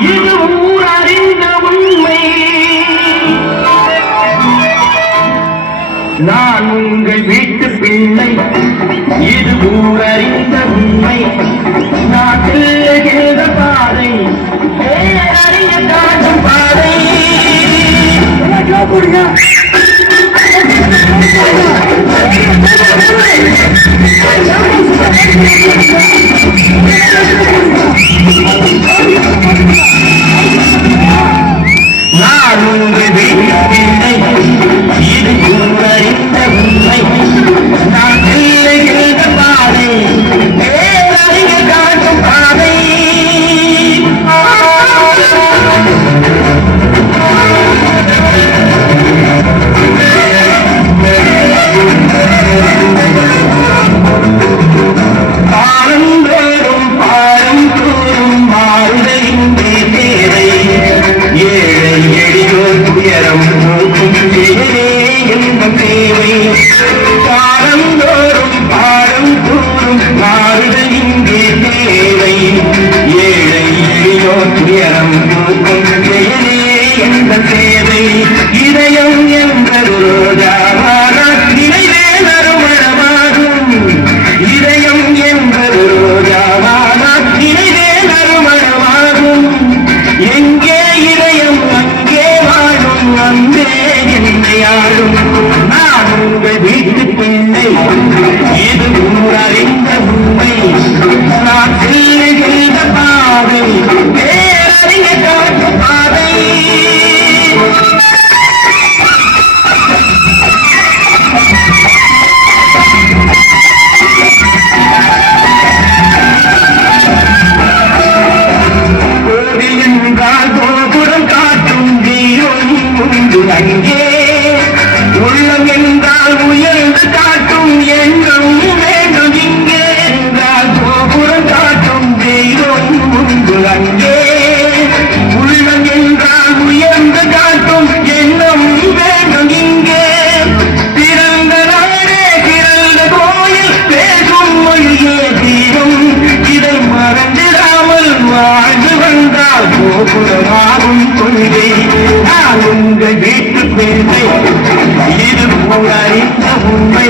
இது ஊர் அறிந்த உண்மை. நான் உங்கள் வீட்டு பிள்ளை. இது ஊர் அறிந்த உண்மை. நாட்டு பாதை. பாதை. கொடுங்க. Yeah, உங்கள் உண்மை